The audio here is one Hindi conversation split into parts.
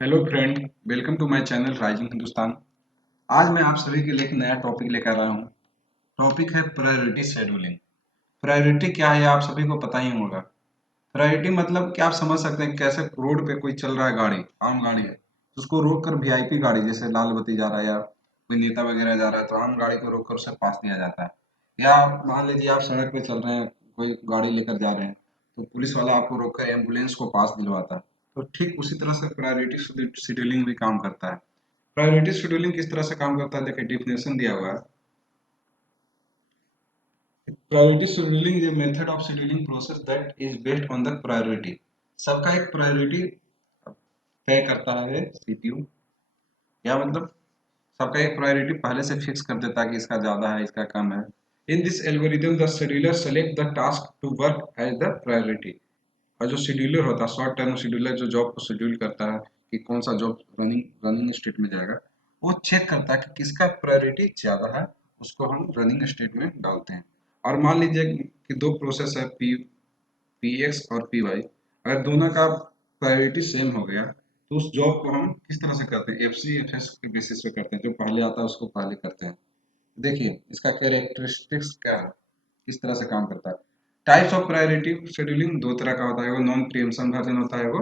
Hello friend, welcome to my channel rising Hindustan. आज मैं आप सभी के लिए एक नया टॉपिक लेकर आया हूँ। टॉपिक है प्रायोरिटी शेड्यूलिंग। प्रायोरिटी क्या है, आप सभी को पता ही होगा। प्रायोरिटी मतलब कि आप समझ सकते हैं कैसे रोड पे कोई चल रहा है, गाड़ी आम गाड़ी है तो उसको रोक कर वीआईपी गाड़ी जैसे लाल बत्ती जा रहा है या कोई नेता वगैरह जा रहा है तो आम गाड़ी को रोक कर उसे पास दिया जाता है। या मान लीजिए आप सड़क पे चल रहे हैं, कोई गाड़ी लेकर जा रहे हैं तो पुलिस वाला आपको रोक कर एम्बुलेंस को पास दिलवाता है। तो ठीक उसी तरह से प्रायोरिटी शेड्यूलिंग भी काम करता है। प्रायोरिटी शेड्यूलिंग किस तरह से काम करता है, देखिए डिफिनेशन दिया हुआ है। Priority scheduling is a method of scheduling process that is based on the priority। सबका एक प्रायोरिटी तय करता है सीपीयू। या मतलब सबका एक प्रायोरिटी पहले से फिक्स कर देता है कि इसका ज्यादा है, इसका कम है। In this algorithm the scheduler select the task to work as the priority. और जो शेड्यूलर होता है, शॉर्ट टर्म शेड्यूलर जो जॉब को शेड्यूल करता है कि कौन सा जॉब रनिंग रनिंग स्टेट में जाएगा, वो चेक करता है कि किसका प्रायोरिटी ज़्यादा है, उसको हम रनिंग स्टेट में डालते हैं। और मान लीजिए कि दो प्रोसेस है, पी एक्स और पी वाई। अगर दोनों का प्रायोरिटी सेम हो गया तो उस जॉब को हम किस तरह से करते हैं, एफ सी एफ एस के बेसिस पे करते हैं। जो पहले आता है उसको पहले करते हैं। देखिए इसका कैरेक्टरिस्टिक्स क्या है, किस तरह से काम करता है। टाइप्स ऑफ प्रायोरिटी शेड्यूलिंग दो तरह का होता है, वो नॉन प्रीएम्पशन वर्जन होता है, वो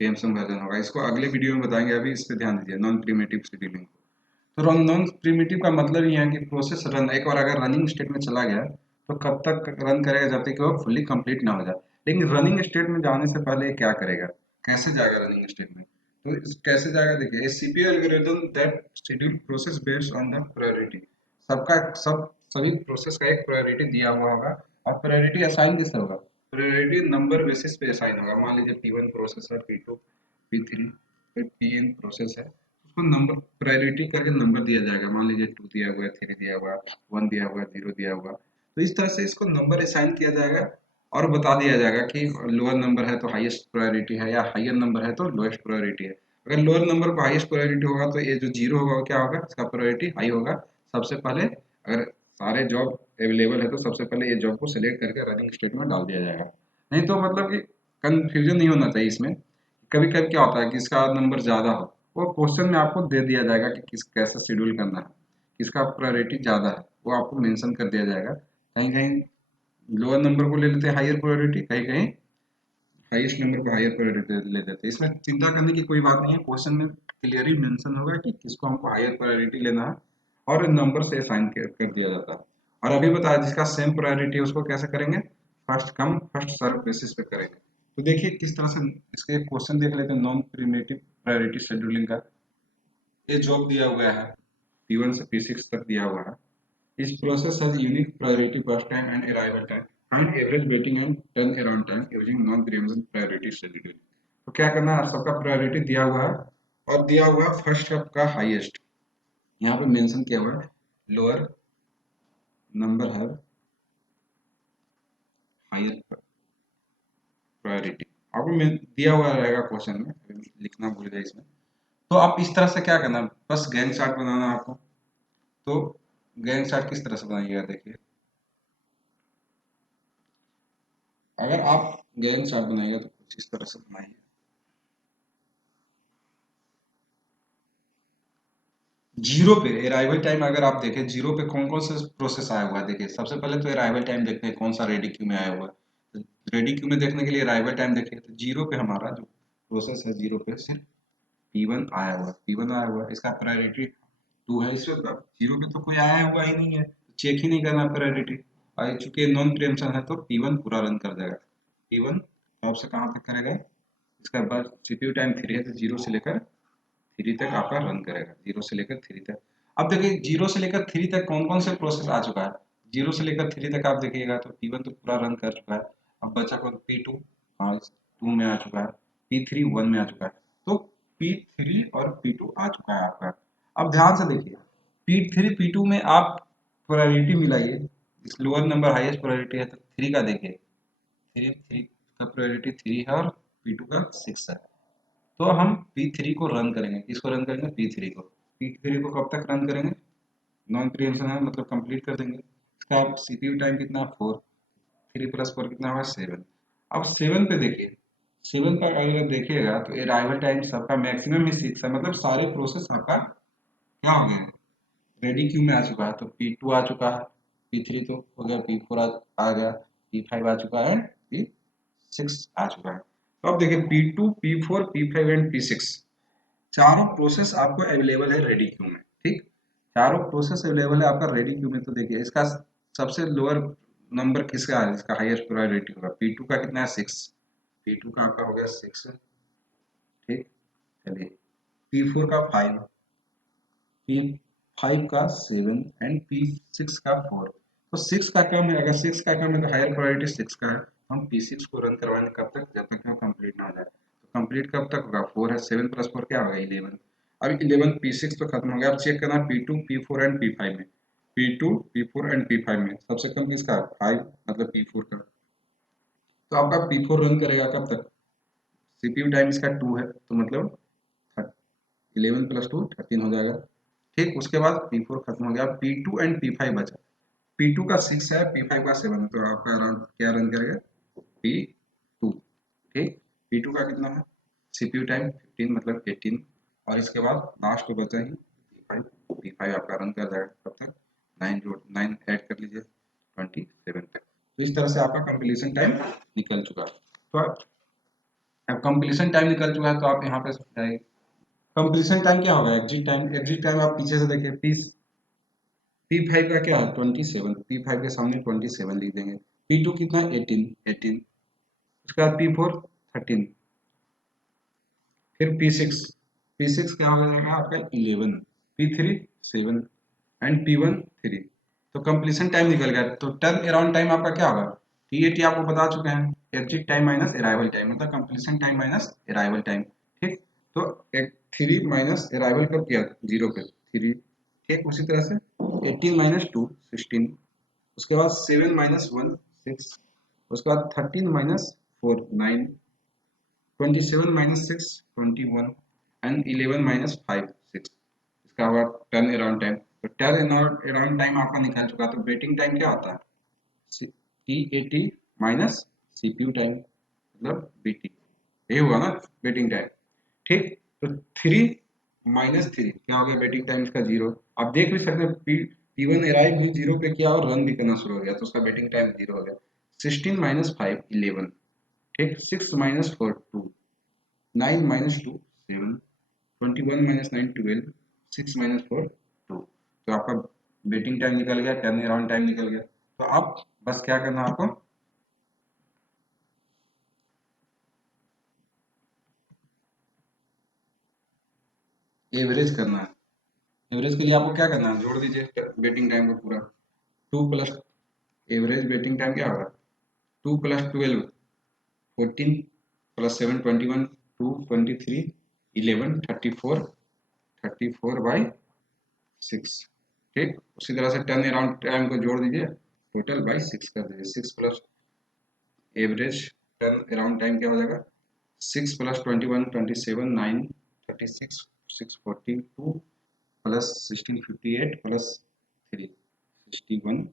प्रीएम्पशन वर्जन होगा। इसको अगले वीडियो में बताएंगे, अभी इस पे ध्यान दीजिए नॉन प्रीमेटिव शेड्यूलिंग। तो नॉन प्रीमेटिव का मतलब ये है कि प्रोसेस रन एक बार अगर रनिंग स्टेट में चला गया तो कब तक रन करेगा, जब तक कि वो फुल्ली कंप्लीट ना हो जाए। लेकिन रनिंग स्टेट में जाने से पहले ये क्या करेगा, कैसे जाएगा रनिंग स्टेट में। तो कैसे जाएगा, देखिए CPU algorithm that schedule process based on the priority. सबका सब सभी प्रोसेस का एक प्रायोरिटी दिया हुआ होगा। और प्रायोरिटी असाइन किससे होगा, प्रायोरिटी नंबर बेसिस पे असाइन होगा। मान लीजिए P1 प्रोसेस है, P2 P3 फिर Pn प्रोसेस है, उसको नंबर प्रायोरिटी करके नंबर दिया जाएगा। मान लीजिए 2 दिया हुआ है, 3 दिया हुआ है, 1 दिया हुआ है, 0 दिया हुआ है। तो इस तरह से इसको नंबर असाइन किया जाएगा और बता दिया जाएगा कि लोअर नंबर है तो हाईएस्ट प्रायोरिटी है, या हायर नंबर है तो लोएस्ट प्रायोरिटी है। अगर लोअर नंबर को हाईएस्ट प्रायोरिटी होगा तो ये जो जीरो होगा वो क्या होगा, इसका प्रायोरिटी हाई होगा। सबसे पहले अगर सारे जॉब अवेलेबल है तो सबसे पहले ये जॉब को सिलेक्ट करके रनिंग स्टेट में डाल दिया जाएगा। नहीं तो मतलब कि कंफ्यूजन नहीं होना चाहिए इसमें। कभी कभी क्या होता है कि इसका नंबर ज़्यादा हो, वो क्वेश्चन में आपको दे दिया जाएगा कि किस कैसे शेड्यूल करना है, किसका प्रायोरिटी ज़्यादा है, वो आपको मेंशन कर दिया जाएगा। कहीं कहीं लोअर नंबर को ले लेते हैं हायर प्रायोरिटी, कहीं कहीं हाईएस्ट नंबर को हायर प्रायोरिटी ले देते हैं। इसमें चिंता करने की कोई बात नहीं है, क्वेश्चन में क्लियरली मेंशन होगा कि किसको हमको हायर प्रायोरिटी लेना है और नंबर से असाइन कर दिया जाता है। और अभी बताया जिसका सेम प्रायोरिटी है उसको कैसे करेंगे, first come first serve basis पे करेंगे। तो देखिए किस तरह से इसके क्वेश्चन देख लेते हैं नॉन प्रीमेटिव प्रायोरिटी शेड्यूलिंग का। ये जॉब दिया हुआ है, P1 से P6 तक दिया हुआ है। Each process has unique priority burst time and arrival time and average waiting and turnaround time using non-preemption priority scheduling। तो क्या करना है, सबका प्रायोरिटी दिया हुआ है और दिया हुआ है फर्स्ट का हाईएस्ट। यहाँ पे मेंशन किया हुआ है लोअर नंबर है हायर प्रायोरिटी। आपको दिया हुआ रहेगा क्वेश्चन में, लिखना भूल गए इसमें। तो आप इस तरह से क्या करना है, बस गैंग चार्ट बनाना है आपको। तो गैंग चार्ट किस तरह से बनाइएगा, देखिए अगर आप गैंग चार्ट बनाइएगा तो कुछ इस तरह से बनाइए। जीरो पे अराइवल टाइम अगर आप देखें, जीरो पे कौन कौन सा प्रोसेस आया हुआ है, देखिए सबसे पहले तो अराइवल टाइम देखते हैं कौन सा रेडी क्यू में आया हुआ है। तो रेडी क्यू में देखने के लिए अराइवल टाइम देखिए, तो जीरो पे हमारा जो प्रोसेस है, जीरो पे सिर्फ P1 आया हुआ है, P1 आया हुआ है, इसका प्रायोरिटी 2 है। इसमें जीरो पे तो कोई आया हुआ ही नहीं है, चेक ही नहीं करना प्रायोरिटी। और चूंकि नॉन प्रीएम्पशन है तो P1 पूरा रन कर देगा। P1 कब से कहाँ तक करेगा, इसका बाद सीपीयू टाइम 3 है तो जीरो से लेकर 3 तक आपका रन करेगा, जीरो से लेकर 3 तक। अब देखिए जीरो से लेकर 3 तक कौन कौन से प्रोसेस आ चुका है। जीरो से लेकर 3 तक आप देखिएगा तो P1 तो पूरा रन कर चुका है। अब बचा कौन, P2, हाँ 2 में आ चुका है। P3 1 में आ चुका है। तो P3 और P2 आ चुका है आपका। अब ध्यान से देखिए P3 P2 में आप प्रायोरिटी मिलाइए। इस लोअर नंबर हाईएस्ट प्रायोरिटी है तो 3 का देखिए, थ्री थ्री का प्रायोरिटी 3 है और P2 का 6 है। तो हम P3 को रन करेंगे, किसको रन करेंगे, P3 को। P3 को कब तक रन करेंगे, नॉन प्रीएम्पशन है मतलब कंप्लीट कर देंगे। इसका सीपीयू टाइम कितना, 4, 3 + 4 कितना हुआ, 7। अब 7 पे देखिए, 7 पर अगर देखिएगा तो अराइवल टाइम सबका मैक्सिमम ही 6 है, मतलब सारे प्रोसेस आपका क्या हो गए, रेडी क्यू में आ चुका है। तो P2 आ चुका है, P3 तो हो गया, P4 आ गया, P5 आ चुका है, P6 आ चुका है। तो अब देखिए P2, P4, P5 and P6 चारों प्रोसेस आपको अवेलेबल है रेडी क्यू में। ठीक, चारों प्रोसेस अवेलेबल है आपका रेडी क्यू में। तो देखिए इसका सबसे लोअर नंबर किसका है, इसका हाईएस्ट प्रायोरिटी होगा। P2 का कितना है, 6। P2 का आपका हो गया 6। ठीक, चलिए P4 का 5, P5 का 7 एंड P6 का 4। तो 6 का कम है, अगर 6 का कम है तो हायर प्रायोरिटी 6 का है। हम P6 को रन करवाएंगे कब तक, जब तक वो कंप्लीट ना हो जाए। तो कंप्लीट कब तक होगा, 4 है, 7 प्लस 4 क्या होगा, 11। अब 11 P6 तो खत्म हो गया, अब चेक करना P2, P4 एंड P5 में। P2, P4 एंड P5 में सबसे कम किसका, 5, मतलब P4 का। तो आपका P4 रन करेगा कब तक, सीपीयू टाइम इसका 2 है, तो मतलब 11 प्लस 2 13 हो जाएगा। ठीक, उसके बाद P4 खत्म हो गया, P2 एंड P5 बचा। P2 का 6 है, P5 का 7 है, तो आपका क्या रन करेगा, P2। ठीक, P2 का कितना है, सीपीयू टाइम 15 मतलब 18। और इसके बाद लास्ट तो बचा ही P5। P5 आपका रन कर जाएगा कब तक, 9 ऐड कर लीजिए 27 तक। तो इस तरह से आपका कंप्लीशन टाइम निकल चुका। तो अब कंप्लीशन टाइम निकल चुका है तो आप यहाँ पे कंप्लीशन टाइम क्या होगा, एग्जिट टाइम। एग्जिट टाइम आप पीछे से देखिए, P5 का क्या है 27, P5 के सामने 27 लिख देंगे। P2 कितना, 18। उसके बाद P4 13, फिर P6 क्या हो जाएगा आपका 11, P3 7 एंड P1 3। तो कंप्लीशन टाइम निकल गया। तो टर्न अराउंड टाइम आपका क्या होगा, TAT आपको बता चुके हैं, exit time minus arrival time, मतलब completion time minus arrival time. ठीक, तो एक 3 माइनस अराइवल कब किया, 0 पे 3। ठीक, उसी तरह से 18 माइनस 2 16, उसके बाद 7 माइनस 1 6, उसके बाद 13 माइनस 4 9, 27 माइनस 6 21 एंड 11 माइनस 5 6। इसका होगा टर्न अराउंड टाइम। तो टर्न अराउंड टाइम आपका निकल चुका। तो वेटिंग टाइम क्या होता है, TAT माइनस CPU टाइम, मतलब BT, यही हुआ ना वेटिंग टाइम। ठीक, तो 3 माइनस 3 क्या हो गया, वेटिंग टाइम इसका 0। आप देख भी सकते हैं P1 अराइव भी 0 पे किया और रन भी करना शुरू हो गया, तो उसका वेटिंग टाइम 0 हो गया। 16 माइनस 5 11। ठीक, 6 माइनस 4 2, 9 माइनस 2 7, 21 माइनस 9 12, 6 माइनस 4 2। तो आपका वेटिंग टाइम निकल गया, टर्न अराउंड टाइम निकल गया। तो आप बस क्या करना है आपको, एवरेज करना है। एवरेज के लिए आपको क्या करना है, जोड़ दीजिए वेटिंग टाइम को पूरा। 2 प्लस एवरेज वेटिंग टाइम क्या होगा, 2 प्लस 12 14 प्लस 7 21 2 23 11 34 34 बाई 6। ठीक, उसी तरह से टर्न अराउंड टाइम को जोड़ दीजिए, टोटल बाई 6 कर दीजिए। 6 plus average turn around time क्या हो जाएगा, 6 प्लस 21 27 9 36 6 42 प्लस 16 58 प्लस 3 61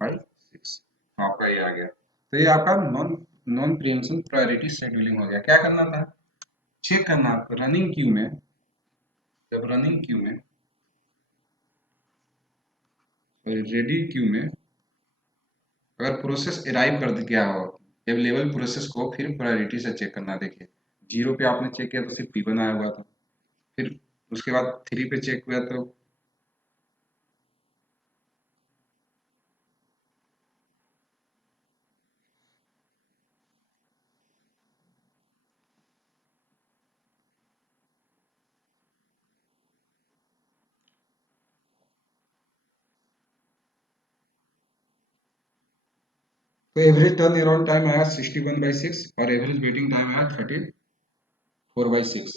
बाई 6। आपका ये आ गया। तो ये आपका non non preemption priority scheduling हो गया। क्या करना था, चेक करना आपको रनिंग क्यू में, जब रनिंग क्यू में रेडी क्यू में अगर प्रोसेस अराइव कर गया हो अवेलेबल प्रोसेस को, फिर प्रायोरिटी से चेक करना। देखिए 0 पे आपने चेक किया तो सिर्फ P1 आया हुआ था, फिर उसके बाद 3 पे चेक हुआ तो एवरेज टर्न अराउंड टाइम आया 61/6 और एवरेज वेटिंग टाइम आया 34/6।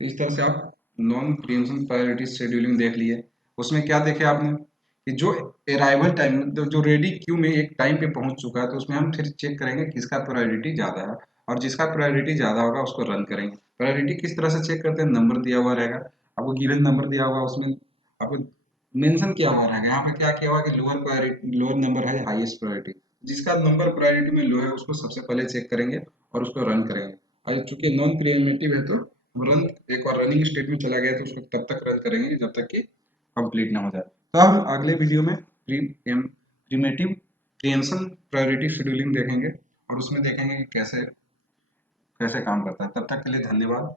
तो इस तरह से आप नॉन प्रीएम्पशन प्रायोरिटी शेड्यूलिंग देख लिए। उसमें क्या देखे आपने कि जो अराइवल टाइम, जो रेडी क्यू में एक टाइम पे पहुंच चुका है, तो उसमें हम फिर चेक करेंगे किसका प्रायोरिटी ज़्यादा है, और जिसका प्रायोरिटी ज़्यादा होगा उसको रन करेंगे। प्रायोरिटी किस तरह से चेक करते हैं, नंबर दिया हुआ रहेगा आपको, गिवन नंबर दिया हुआ, उसमें आपको मेंशन किया हुआ रहेगा। यहाँ पे क्या किया हुआ कि लोअर प्रायोरिटी, लोअर नंबर है हाईएस्ट प्रायोरिटी, जिसका नंबर प्रायोरिटी में लो है उसको सबसे पहले चेक करेंगे, और उसको रन करेंगे। और चूंकि नॉन प्रीएम्प्टिव है तो रन एक और रनिंग स्टेट में चला गया तो उसको तब तक रन करेंगे जब तक कि कंप्लीट ना हो जाए। तो हम अगले वीडियो में प्रीमेटिव प्रीएम्पशन प्रायोरिटी शेड्यूलिंग देखेंगे और उसमें देखेंगे कि कैसे कैसे काम करता है। तब तक के लिए धन्यवाद।